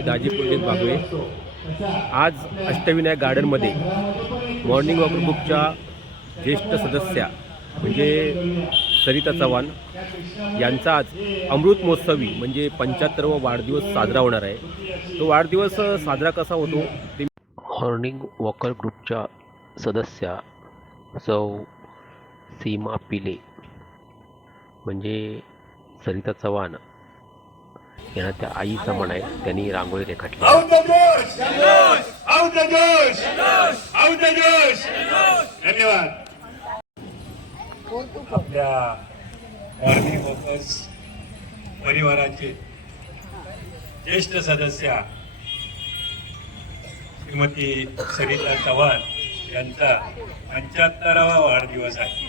मी दाजी पंडित बागवे. आज अष्टविनायक गार्डनमध्ये morning walk ग्रुपच्या ज्येष्ठ सदस्या म्हणजे सरिता चव्हाण यांचा आज अमृत महोत्सवी म्हणजे पंच्याहत्तरवा वाढदिवस साजरा होणार आहे. तो वाढदिवस साजरा कसा होतो? ते मॉर्निंग वॉकर ग्रुपच्या सदस्या सौ सीमा पिले म्हणजे सरिता चव्हाण यांना त्या आई समान आहे त्यांनी रांगोळी रेखाटली. धन्यवाद. आपल्या परिवाराचे ज्येष्ठ सदस्या श्रीमती सरिता चव्हाण यांचा पंच्याहत्तरावा वाढदिवस आहे.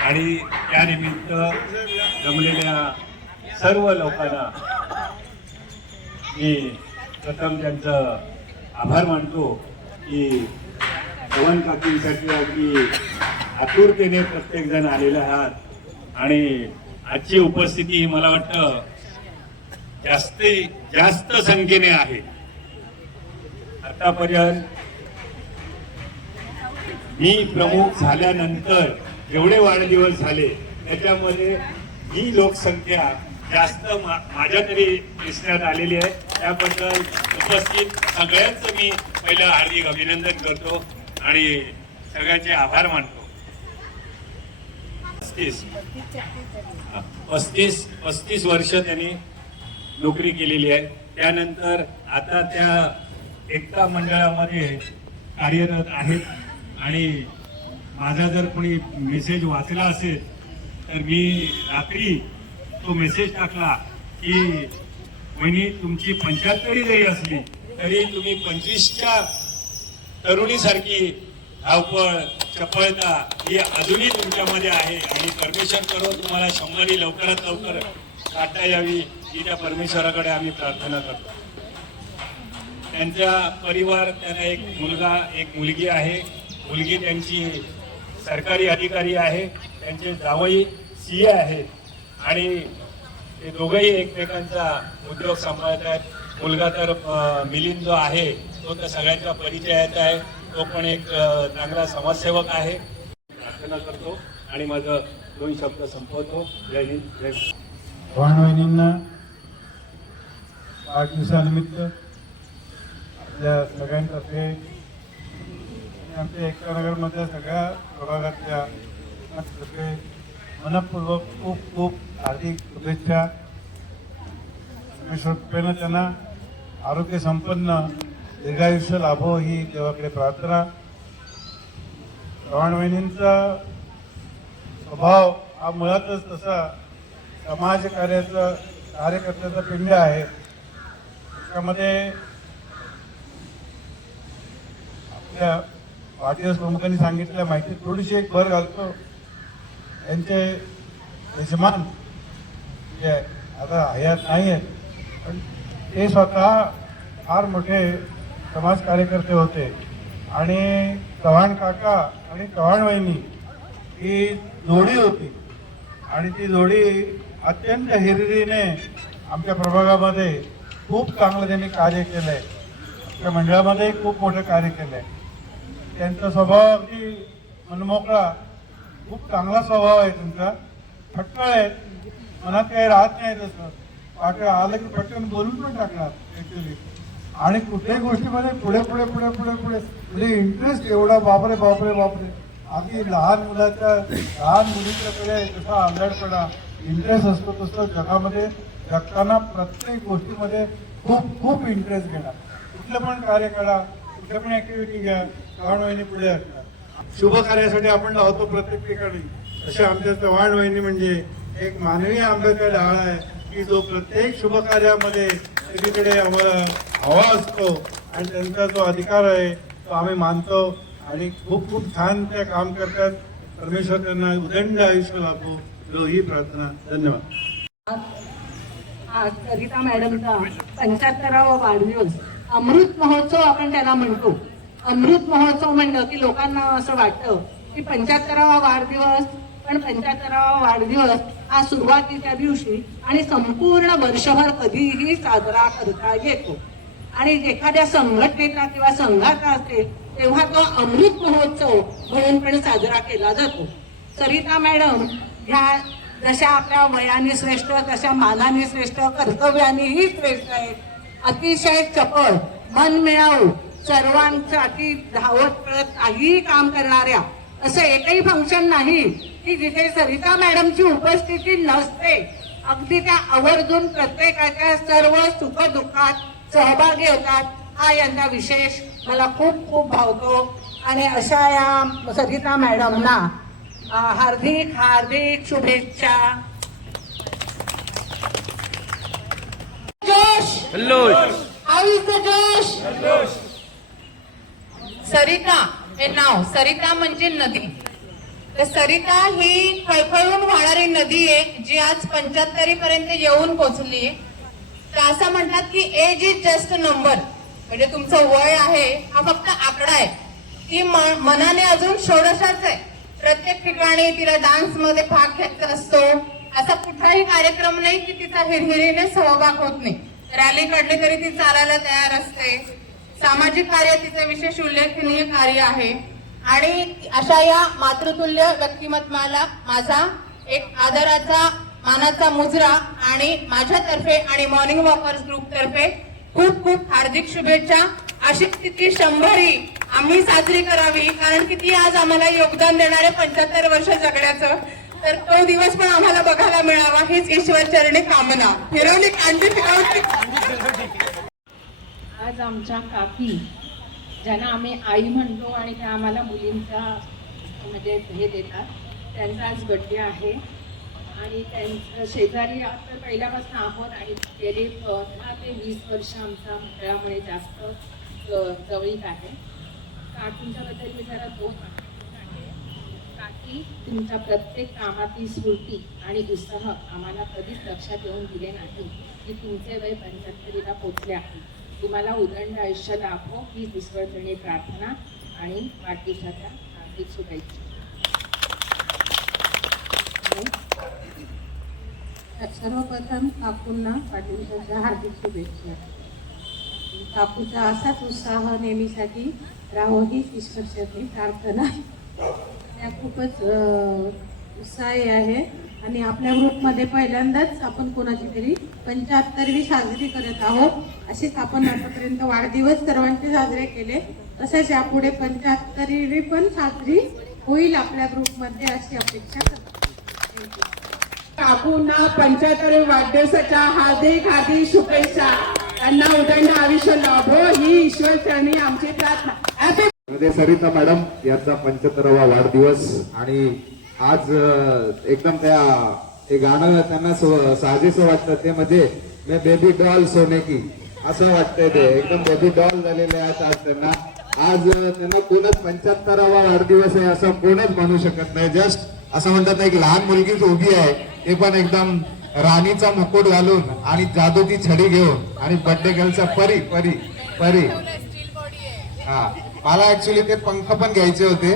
आणि त्यानिमित्त जमलेल्या सर्व लोकांना मी प्रथम त्यांचं आभार मानतो की पवन काकींसाठी अगदी आतुरतेने प्रत्येक जण आलेले आहात. आणि आजची उपस्थिती मला वाटतं जास्तीत जास्त संख्येने आहे. आतापर्यंत मी प्रमुख झाल्यानंतर जेवढे वाढदिवस झाले त्याच्यामध्ये ही लोकसंख्या जास्त मा- माझ्या तरी दिसण्यात आलेली आहे. त्याबद्दल उपस्थित सगळ्यांचं मी पहिलं हार्दिक अभिनंदन करतो आणि सगळ्यांचे आभार मानतो. पस्तीस. पस्तीस पस्तीस वर्ष त्यांनी नोकरी केलेली आहे. त्यानंतर आता त्या एकता मंडळामध्ये कार्यरत आहेत आणि माझा जर कोणी मेसेज वाचला असेल तर मी रात्री तो मेसेज टाकला की वहिनी तुमची पंच्याहत्तरी जरी असली. तरी तुम्ही पंचवीसच्या तरुणीसारखी धावपळ चपळता ही अजूनही तुमच्यामध्ये आहे आणि परमेश्वर करो तुम्हाला शंभरी लवकरात लवकर काढता यावी ही त्या परमेश्वराकडे आम्ही प्रार्थना करतो. त्यांचा परिवार त्यांना एक मुलगा एक मुलगी आहे. मुलगी त्यांची सरकारी अधिकारी आहे. त्यांचे जावई सी ए आहेत आणि ते दोघंही एकमेकांचा उद्योग सांभाळत आहेत मुलगा तर मिलिंद जो आहे तो तर सगळ्यांच्या परिचयात आहे. तो पण एक चांगला समाजसेवक आहे. प्रार्थना करतो आणि माझं दोन शब्द संपवतो. जय हिंद जय वाहन वहिनींना आठ दिवसानिमित्त आपल्या सगळ्यांतर्फे आणि आमच्या एकतानगरमधल्या सगळ्या प्रभागातल्या तर्फे मनपूर्वक खूप खूप हार्दिक शुभेच्छा. परमेश्वर कृपेनं त्यांना आरोग्य संपन्न दीर्घायुष्य लाभो ही देवाकडे प्रार्थना. चव्हाणवहिनींचा स्वभाव हा मुळातच तसा समाजकार्याचा कार्यकर्त्याचा पिंड आहे. त्यामध्ये आपल्या वाढदिवस प्रमुखांनी सांगितलेल्या माहिती थोडीशी एक भर घालतो. यांचे यजमान जे आता हयात नाही आहेत पण ते स्वतः फार मोठे समाज कार्यकर्ते होते. आणि चव्हाण काका आणि चव्हाण वहिनी ही जोडी होती. आणि ती जोडी अत्यंत हिरिरीने आमच्या प्रभागामध्ये खूप चांगलं त्यांनी कार्य केलं आहे आमच्या मंडळामध्ये खूप मोठं कार्य केलं आहे त्यांचा स्वभाव अगदी मनमोकळा खूप चांगला स्वभाव आहे तुमचा. फटकळ आहे. मनात काही राहत नाही तसं. पाकळ आलं की पटकन बोलून पण टाकणार ऍक्च्युली आणि कुठल्याही गोष्टीमध्ये पुढे पुढे पुढे पुढे पुढे. म्हणजे इंटरेस्ट एवढा बापरे बापरे बापरे. अगदी लहान मुलाच्या लहान मुलीच्याकडे जसा आजारपणा इंटरेस्ट असतो तसं जगामध्ये जगताना प्रत्येक गोष्टीमध्ये खूप खूप इंटरेस्ट घेणार कुठलं पण कार्य करा. कुठल्या पण ऍक्टिव्हिटी घ्या. चव्हाण वहिनी पुढे. असणार शुभ कार्यासाठी आपण लावतो प्रत्येक ठिकाणी. असे आमच्या चव्हाण वहिनी म्हणजे एक मानवी आंबेडकर डाळ आहे की जो प्रत्येक शुभ कार्यामध्ये सगळीकडे आम्हाला हवा असतो आणि त्यांचा जो अधिकार आहे तो आम्ही मानतो आणि खूप खूप छान त्या काम करतात. परमेश्वर त्यांना उदंड आयुष्य लाभो जो ही प्रार्थना. धन्यवाद. आज सरिता मॅडमचा पंच्याहत्तरावा वाढदिवस. अमृत महोत्सव आपण त्याला म्हणतो. अमृत महोत्सव म्हणलं की लोकांना असं वाटतं की पंच्याहत्तरावा वाढदिवस पण पंच्याहत्तरावा वाढदिवस हा सुरुवातीच्या दिवशी आणि संपूर्ण वर्षभर कधीही साजरा करता येतो. आणि एखाद्या संघटनेचा किंवा संघाचा असेल तेव्हा तो अमृत महोत्सव म्हणून पण साजरा केला जातो. सरिता मॅडम ह्या जशा आपल्या वयाने श्रेष्ठ तशा मानाने श्रेष्ठ कर्तव्यानेही श्रेष्ठ आहेत. अतिशय चपळ मनमिळावू सर्वांसाठी धावत पळत काहीही काम करणाऱ्या असं एकही फंक्शन नाही की जिथे सरिता मॅडमची उपस्थिती नसते. अगदी त्या आवर्जून प्रत्येकाच्या सर्व सुखदुःखात सहभागी होतात. हा यांचा विशेष मला खूप खूप भावतो. आणि अशा या सरिता मॅडमना हार्दिक हार्दिक शुभेच्छा. जोश! जोश! सरिता हे नाव. सरिता म्हणजे नदी. तर सरिता ही खळखळून वाहणारी नदी आहे जी आज पंच्याहत्तरी पर्यंत येऊन पोहोचली आहे. तर असं म्हणतात की एज इज जस्ट नंबर म्हणजे तुमचं वय आहे हा फक्त आकडा आहे. ती मनाने अजून षोडशाच आहे. प्रत्येक ठिकाणी तिला डान्समध्ये भाग घ्यायचा असतो. असा कुठलाही कार्यक्रम नाही की तिचा हिरहिरीने सहभाग होत नाही. रॅली काढली तरी ती चालायला तयार असते. सामाजिक कार्य तिचे विशेष उल्लेखनीय कार्य आहे. आणि अशा या मातृतुल्य व्यक्तिमत्वाला माझा एक आदराचा मानाचा मुजरा आणि माझ्यातर्फे आणि मॉर्निंग वॉकर्स ग्रुप तर्फे खूप खूप हार्दिक शुभेच्छा. अशी तिची शंभरी आम्ही साजरी करावी कारण की ती आज आम्हाला योगदान देणारे पंच्याहत्तर वर्ष जगण्याचं. तर तो दिवस पण आम्हाला बघायला मिळावा हीच ईश्वर चरणी कामना. फिरवली कांडी फिरवली. आज आमच्या काकी ज्यांना आम्ही आई म्हणतो आणि त्या आम्हाला मुलींचा म्हणजे हे देतात त्यांचा आज बड्डे आहे. आणि त्यांचं शेजारी आता पहिल्यापासून आहोत आणि गेली दहा ते वीस वर्ष आमचा मंडळामुळे जास्त ज- जवळीक आहे. काकींच्याबद्दल मी जरा दोन काकी तुमच्या प्रत्येक कामातील स्फूर्ती आणि उत्साह आम्हाला कधीच लक्षात येऊन दिले नाही. की तुमचे वय पंच्याहत्तरीला पोचले आहे. तुम्हाला उदंड आयुष्य लाभो ही विश्वजणी प्रार्थना आणि वाढदिवसाच्या हार्दिक शुभेच्छा. सर्वप्रथम काकूंना वाढदिवसाच्या हार्दिक शुभेच्छा. काकूचा असाच उत्साह नेहमीसाठी राहो हीच ईश्वरचरणी प्रार्थना. त्या खूपच उत्साही आहे. आणि आपल्या ग्रुपमध्ये पहिल्यांदाच आपण कोणाची तरी पंच्याहत्तरवी साजरी करत आहोत. असेच आपण आतापर्यंत वाढदिवस सर्वांचे साजरे केले. तसेच यापुढे पंच्याहत्तरवी पण साजरी होईल आपल्या ग्रुपमध्ये अशी अपेक्षा करतो. काकूंना पंच्याहत्तर वाढदिवसाच्या हार्दिक हार्दिक शुभेच्छा. त्यांना उदंड आयुष्य लाभो ही ईश्वर चरणी आमची प्रार्थना. सरिता मॅडम यांचा पंच्याहत्तरावा वाढदिवस आणि आज एकदम त्या ते गाणं त्यांना साजेस वाटतं ते म्हणजे मी बेबी डॉल सोने की असं वाटतंय ते. एकदम बेबी डॉल झालेले आहेत आज त्यांना. आज त्यांना कोणच पंच्याहत्तरावा वाढदिवस आहे असं कोणच म्हणू शकत नाही. जस्ट असं म्हणतात ना, एक लहान मुलगीच उभी आहे ते पण एकदम राणीचा मुकुट घालून आणि जादूची छडी घेऊन आणि बर्थडे गर्लचा परी परी परी. हा. मला ऍक्च्युली ते पंख पण घ्यायचे होते.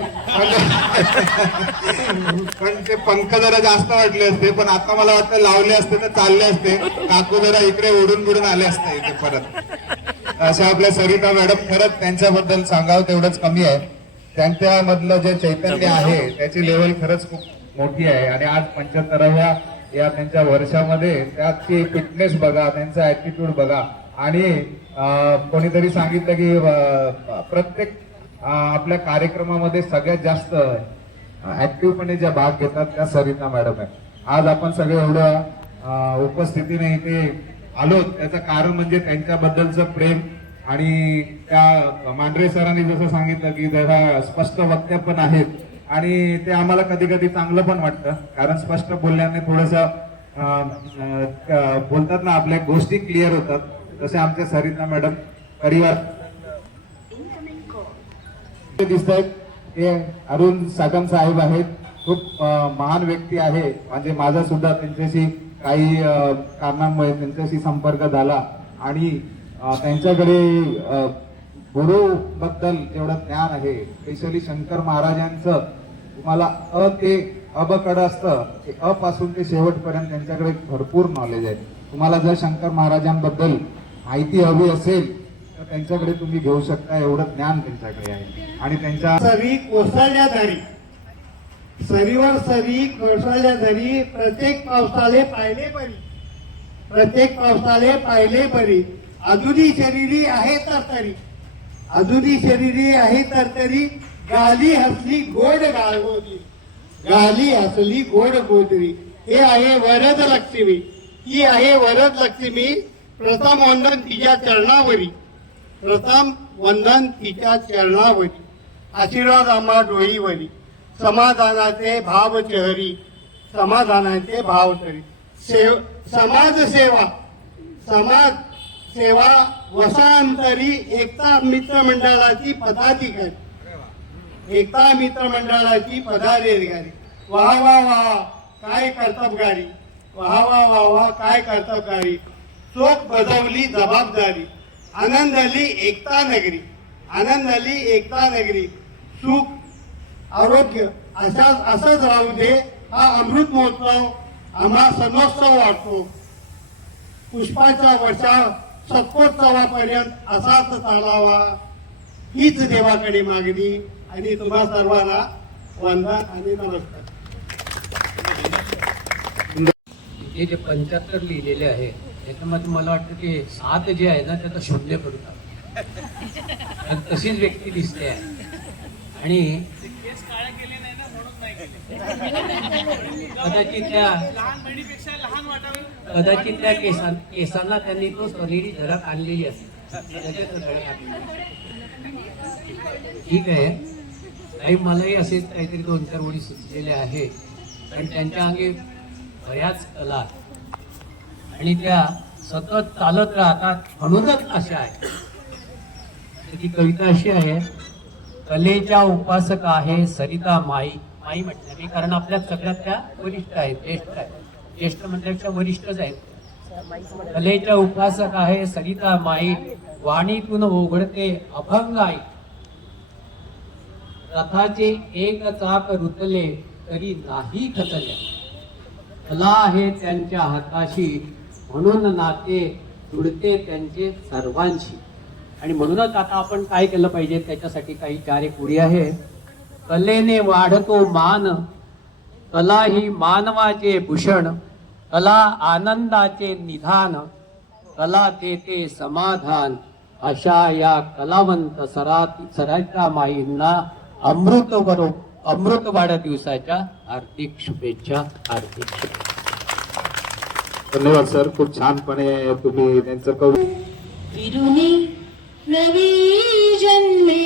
पण ते पंख जरा जास्त वाटले असते. पण आता मला वाटतं लावले असते तर चालले असते. काकू जरा इकडे उडून बुडून आले असते इथे परत. अशा आपल्या सरिता मॅडम खरंच त्यांच्याबद्दल सांगावं तेवढंच कमी आहे. त्यांच्यामधलं जे चैतन्य आहे त्याची लेवल खरंच खूप मोठी आहे. आणि आज पंच्याहत्तराव्या या त्यांच्या वर्षामध्ये त्याची फिटनेस बघा त्यांचा ऍटिट्यूड बघा. आणि कोणीतरी सांगितलं की प्रत्येक आपल्या कार्यक्रमामध्ये सगळ्यात जास्त ऍक्टिव्हपणे ज्या भाग घेतात त्या सरिता मॅडम आहे आज आपण सगळे एवढ्या उपस्थितीने इथे आलो त्याचं कारण म्हणजे त्यांच्याबद्दलचं प्रेम आणि त्या मांढरे सरांनी जसं सांगितलं की जरा स्पष्ट वक्त्या पण आहेत. आणि ते आम्हाला कधी कधी चांगलं पण वाटतं. कारण स्पष्ट बोलल्याने थोडस बोलतात ना आपल्या गोष्टी क्लिअर होतात. तसे आमच्या सरिता मॅडम परिवार. दिसत आहेत हे अरुण सागम साहेब आहेत. खूप महान व्यक्ती आहे. म्हणजे माझा सुद्धा त्यांच्याशी काही कारणांमुळे त्यांच्याशी संपर्क झाला. आणि त्यांच्याकडे गुरुबद्दल एवढं ज्ञान आहे. स्पेशली शंकर महाराजांचं तुम्हाला अ ते अबकडं असतं. ते अ पासून ते शेवटपर्यंत त्यांच्याकडे भरपूर नॉलेज आहे. तुम्हाला जर शंकर महाराजांबद्दल माहिती हवी असेल तर त्यांच्याकडे तुम्ही घेऊ शकता एवढं ज्ञान त्यांच्याकडे आहे. आणि त्यांच्या सरी कोसळल्या धरी. सरीवर सरी कोसळल्या धरी प्रत्येक पावसाले पाहिले परी. प्रत्येक पावसाले पाहिले परी. अधुनी शरीरी आहे तर तरी. अधुनी शरीरी आहे तर तरी. गाली हसली गोड गाळगोदी गाली हसली गोड गोदरी. हे आहे वरद लक्ष्मी. ही आहे वरद लक्ष्मी. प्रथम वंदन तिच्या चरणावरी. प्रथम वंदन तिच्या चरणावरी. आशीर्वाद आम्हा डोळीवरी समाधानाचे भाव चहरी. समाधानाचे भाव तरी सेव समाज सेवा. समाज सेवा वसांतरी एकता मित्र मंडळाची पदाधिकारी. एकता मित्र मंडळाची पदाधिकारी. वाह वा वा काय कर्तबगारी. वाह वा वा वा काय कर्तबगारी. चोख बजावली जबाबदारी. आनंद झाली एकता नगरी. आनंद झाली एकता नगरी. सुख आरोग्य अशा असंच राहू दे हा अमृत महोत्सव आम्हा सणोत्सव वाटतो. पुष्पाच्या वर्षा सत्कोत्सवापर्यंत असाच चालावा. हीच देवाकडे मागणी आणि तुम्हा सर्वांना वंदन आणि नमस्कार. हे जे पंच्याहत्तर लिहिलेले आहे त्याच्यामध्ये मला वाटतं की सात जे आहे ना त्याचा शून्य करून टाका. तशीच व्यक्ती दिसते आहे. आणि कदाचित त्या कदाचित त्या केसां केसांना त्यांनी तो सोनेरी झलक आणलेली असते ठीक आहे. काही मलाही असेच काहीतरी दोन चार ओळी सुचलेल्या आहेत. पण त्यांच्या अंगी बऱ्याच कला आहेत. आणि त्या सतत चालत राहतात म्हणूनच अशा आहेत ती कविता अशी आहे कलेच्या उपासक आहे सरिता माई. माई म्हटलं मी कारण आपल्या सगळ्यात त्या वरिष्ठ आहेत ज्येष्ठ आहेत. ज्येष्ठ म्हणण्यापेक्षा वरिष्ठच आहेत. कलेच्या उपासक आहे सरिता माई वाणीतून ओघडते अभंग आई. रथाचे एक चाक रुतले तरी नाही खचल्या कला आहे त्यांच्या हाताशी म्हणून नाते जुडते त्यांचे सर्वांशी. आणि म्हणूनच आता आपण काय केलं पाहिजे? त्याच्यासाठी काही चार एक उडी आहे. कलेने वाढतो मान. कला ही मानवाचे भूषण. कला आनंदाचे निधान. कला देते समाधान. अशा या कलावंत सरात सराच्या माईंना अमृत बरो अमृत वाढदिवसाच्या हार्दिक शुभेच्छा हार्दिक शुभेच्छा. धन्यवाद सर. खूप छानपणे तुम्ही त्यांचं कवि विरुनी नवी जन्मे.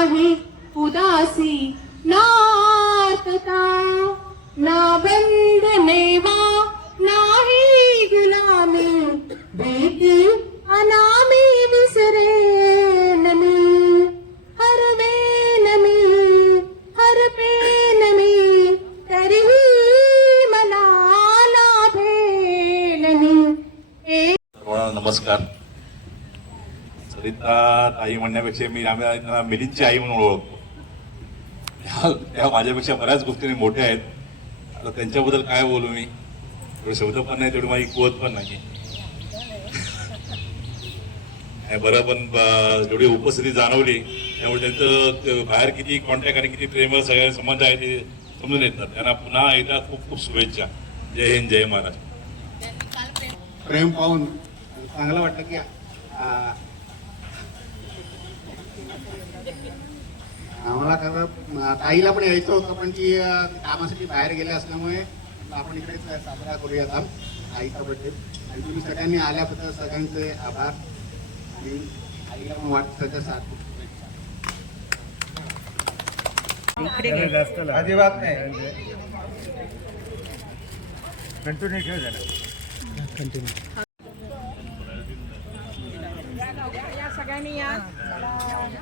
आहे उदासी नातता ना बंद सरिता ताई म्हणण्यापेक्षा मी आम्ही त्यांना मिलिंदची आई म्हणून ओळखतो. त्या त्या माझ्यापेक्षा बऱ्याच गोष्टी मोठ्या आहेत. आता त्यांच्याबद्दल काय बोलू मी? तेवढे शब्द पण नाही तेवढी माझी कुवत पण नाही. बरं पण ब- जेवढी उपस्थिती जाणवली त्यामुळे त्यांचं ते बाहेर किती कॉन्टॅक्ट आणि किती प्रेम सगळे संबंध आहे ते समजून येतात. त्यांना पुन्हा एकदा खूप खूप शुभेच्छा. जय हिंद जय महाराष्ट्र. प्रेम पाहून चांगलं वाटलं की आम्हाला खरं ताईला पण यायचं होतं पण ती कामासाठी बाहेर गेल्या असल्यामुळे आपण इकडेच साजरा करूयात हा आईचा बड्डे आणि तुम्ही सगळ्यांनी आल्याबद्दल सगळ्यांचे आभार. आणि आईला पण वाटतं साथ अजिबात नाही. कंटिन्यू ठेव जरा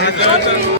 Danke.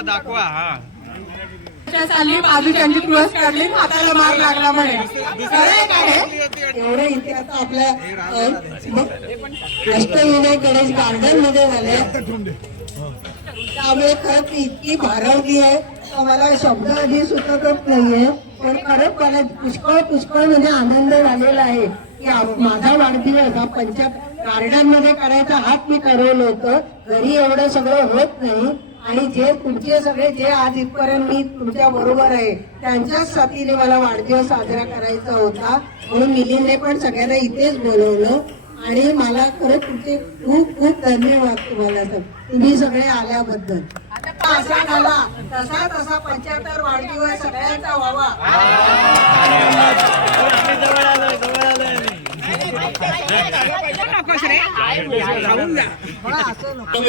दाखवा दाखवा हा. चालली बाजू त्यांची क्रॉस काढली हाताला मार लागला म्हणे. खरं आहे एवढे इथे आता आपल्या अ, अष्टविनायक गणेश गार्डनमध्ये झाले. त्यामुळे खरंच इतकी भारवली आहे. मला शब्द आधी सुचतच नाहीये. पण खरंच मला पुष्कळ पुष्कळ म्हणजे आनंद झालेला आहे. की माझा वाढदिवस हा पंचायत गार्डनमध्ये करायचा हात मी ठरवलं होतं. घरी एवढं सगळं होत नाही. आणि जे तुमचे सगळे जे आज इथपर्यंत मी तुमच्या बरोबर आहे त्यांच्याच साथीने मला वाढदिवस साजरा करायचा होता म्हणून मिलिंदने पण सगळ्यांना इथेच बोलवलं आणि मला खरंच तुमचे खूप खूप धन्यवाद तुम्हाला सग तुम्ही सगळे आल्याबद्दल असा झाला तसा तसा पंच्याहत्तर वाढदिवस सगळ्यांचा व्हावा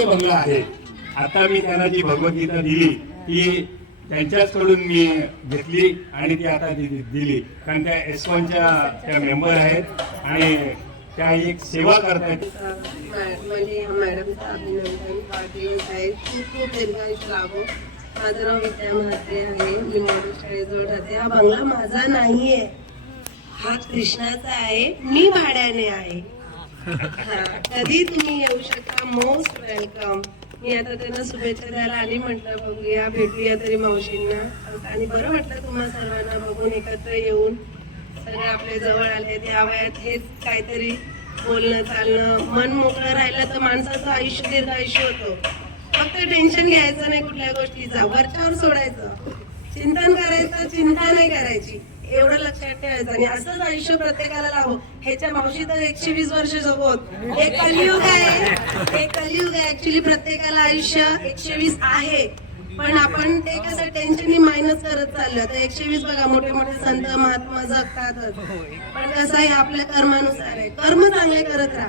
बंगला आहे आता मी त्यांना जी भगवद्गीता दिली ती त्यांच्याचकडून मी घेतली आणि ती आता दिली. कारण त्या एस वनच्या त्या मेंबर आहेत आणि त्या एक सेवा करतात म्हणजे मॅडमचं अभिनंदन. आहे खूप खूप लाभो. माझं नाव विद्या म्हात्रे आहे. मी मॉडेल शाळेजवळ राहते. हा बंगला माझा नाहीये. हा कृष्णाचा आहे. मी भाड्याने आहे. कधी तुम्ही येऊ शकता मोस्ट वेलकम. मी आता त्यांना शुभेच्छा द्यायला आली म्हटलं बघूया भेटूया तरी मावशींना. आणि बरं वाटलं तुम्हा सर्वांना बघून एकत्र येऊन. सगळे आपले जवळ आले त्या वयात हेच काहीतरी बोलणं चालणं मन मोकळं राहिलं तर माणसाचं आयुष्य दीर्घ आयुष्य होतं. फक्त टेन्शन घ्यायचं नाही कुठल्या गोष्टीचा. वरच्यावर सोडायचं. चिंतन करायचं चिंता नाही करायची. एवढं लक्षात ठेवायचं. आणि असंच आयुष्य प्रत्येकाला लावं. ह्याच्या मावशी तर एकशे वीस वर्ष जगवत हे कलियुग आहे. हे कलियुग आहे. ऍक्च्युली प्रत्येकाला आयुष्य एकशे वीस आहे. पण आपण ते कसं टेन्शन मायनस करत चाललो तर एकशे वीस बघा मोठे मोठे संत महात्मा जगतातच. पण कसं आहे आपल्या कर्मानुसार आहे. कर्म चांगले करत राहा.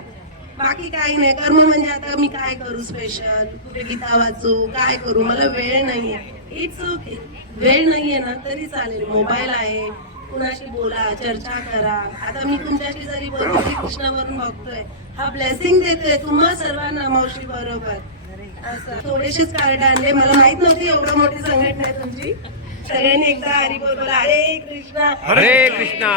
बाकी काही नाही. कर्म म्हणजे आता मी काय करू स्पेशल कुठे गीता वाचू? काय करू? मला वेळ नाहीये. इट्स ओके वेळ नाहीये ना तरी चालेल. मोबाईल आहे. कुणाशी बोला चर्चा करा. आता मी तुमच्याशी जरी बोलतो कृष्णावरून बघतोय हा ब्लेसिंग देतोय तुम्हा सर्वांना मावशी बरोबर. असं. थोडेसेच कार्ड आणले. मला माहीत नव्हती एवढं मोठी संघटना आहे तुमची. सगळ्यांनी एकदा हरी बोल बोला. हरे कृष्णा. हरे कृष्णा.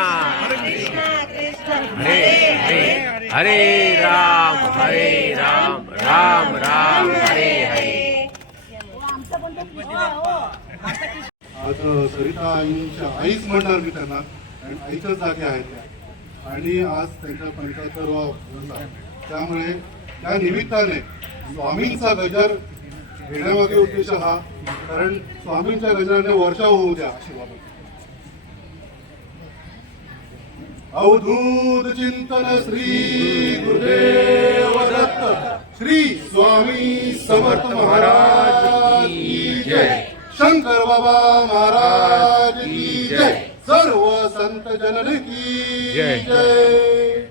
कृष्णा कृष्णा. हरे हरे हरे. राम हरे राम. राम राम हरे हरे. आज सरिता आईंच्या आईच म्हणणार मी त्यांना. आणि आईच्याच जागे आहेत त्या. आणि आज त्यांच्या पंच्याहत्तरवा दिवस आहे त्यामुळे त्या निमित्ताने स्वामींचा गजर घेण्यामागे उद्देश हा. कारण स्वामींच्या गजराने वर्षा होऊ द्या आशीर्वाद अवधूत चिंतन श्री गुरुदेव दत्त. श्री स्वामी समर्थ महाराज की जय. शंकर बाबा महाराज की जय. सर्व संत जनन की जय. जय.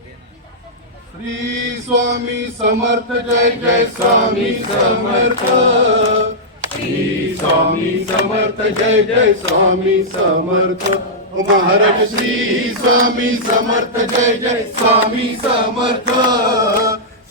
श्री स्वामी समर्थ जय जय स्वामी समर्थ. श्री स्वामी समर्थ जय जय स्वामी समर्थ. महाराज श्री स्वामी समर्थ जय जय स्वामी समर्थ.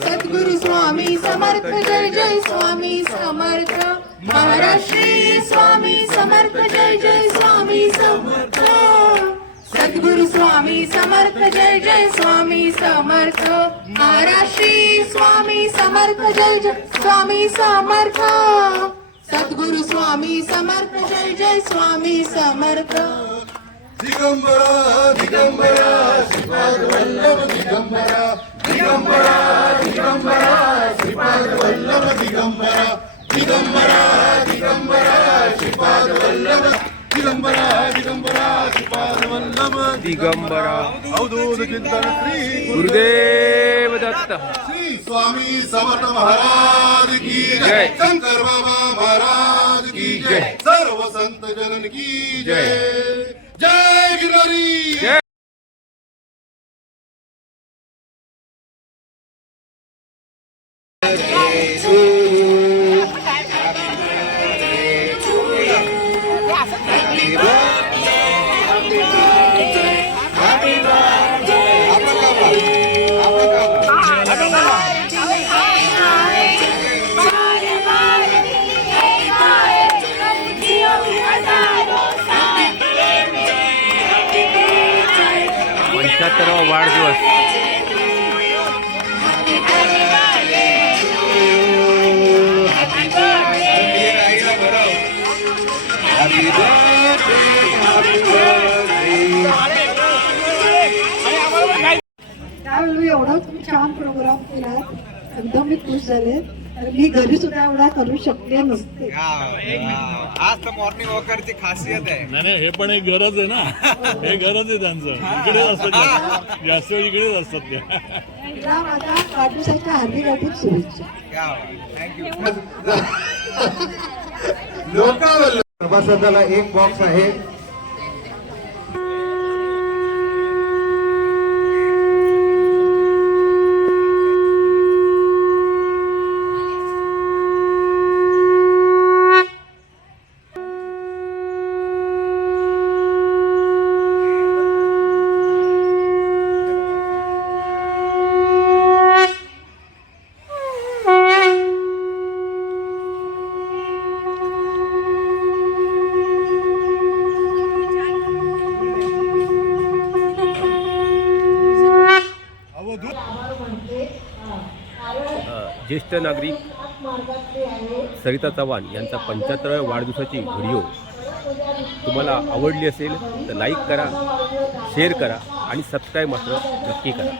सद्गुरु स्वामी समर्थ जय जय स्वामी समर्थ. महाराष्ट्री श्री स्वामी समर्थ जय जय स्वामी समर्थ. सद्गुरु स्वामी समर्थ जय जय स्वामी समर्थ. महाराष्ट्री श्री स्वामी समर्थ जय जय स्वामी समर्थ. सद्गुरु स्वामी समर्थ जय जय स्वामी समर्थ. दिगंबरा दिगंबरा श्रीपाद वल्लभ दिगंबरा. दिगंबरा दिगंबरा श्रीपाद वल्लभ दिगंबरा दिगंबरा दिगंबरा श्रीपाद वल्लभ दिगंबरा दिगंबरा अवधूत चिंतन श्री गुरुदेव दत्त। श्री स्वामी समर्थ महाराज की जय. जय। शंकर बाबा महाराज की जय. जय। सर्व संत जनन की जय। जय। गिरहरी वाढदिवस. एवढा तुम्ही छान प्रोग्राम केला एकदम मी खुश झाले. मी घरी सुद्धा एवढा करू शकले नसते. आज तर मॉर्निंग वॉकरची खासियत आहे. नाही नाही हे पण एक गरज आहे ना. हे गरज आहे त्यांचं. इकडेच असतात जास्त. जास्त वेळ इकडेच असतात ते तिला माझ्या वाढदिवसाच्या हार्दिक हार्दिक शुभेच्छा लोकांवर सभासदाला एक बॉक्स आहे अ, ज्येष्ठ नागरिक सरिता चव्हाण यांचा पंच्याहत्तराव्या वाढदिवसाची व्हिडिओ. तुम्हाला आवडली असेल तर लाईक करा शेअर करा आणि सबस्क्राईब मात्र नक्की करा.